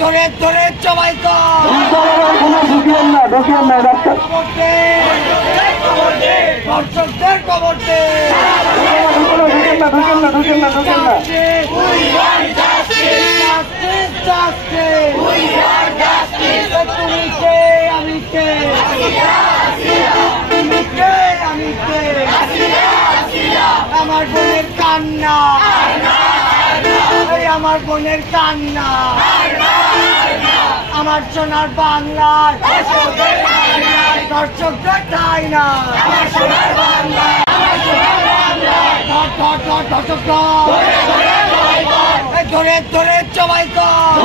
ধরে ধরে জবাই কর দর্শকদের খবর দে তুমি কে আমি কে তুমি কে আমি কে আমার বোনের কান্না আমার বোনের কান্না আমার সোনার বাংলায় দর্শকদের ঠাই না ধরে ধরে জবাই কর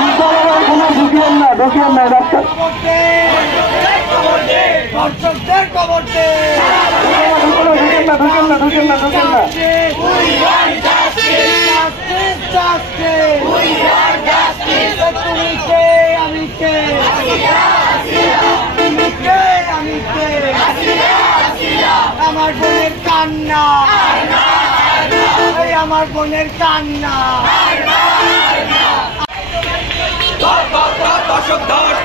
দর্শকদের খবর দে তুমি কে আমি কে তুমি কে আমি কে আমার বোনের কান্না আমার বোনের কান্না দর্শক ধর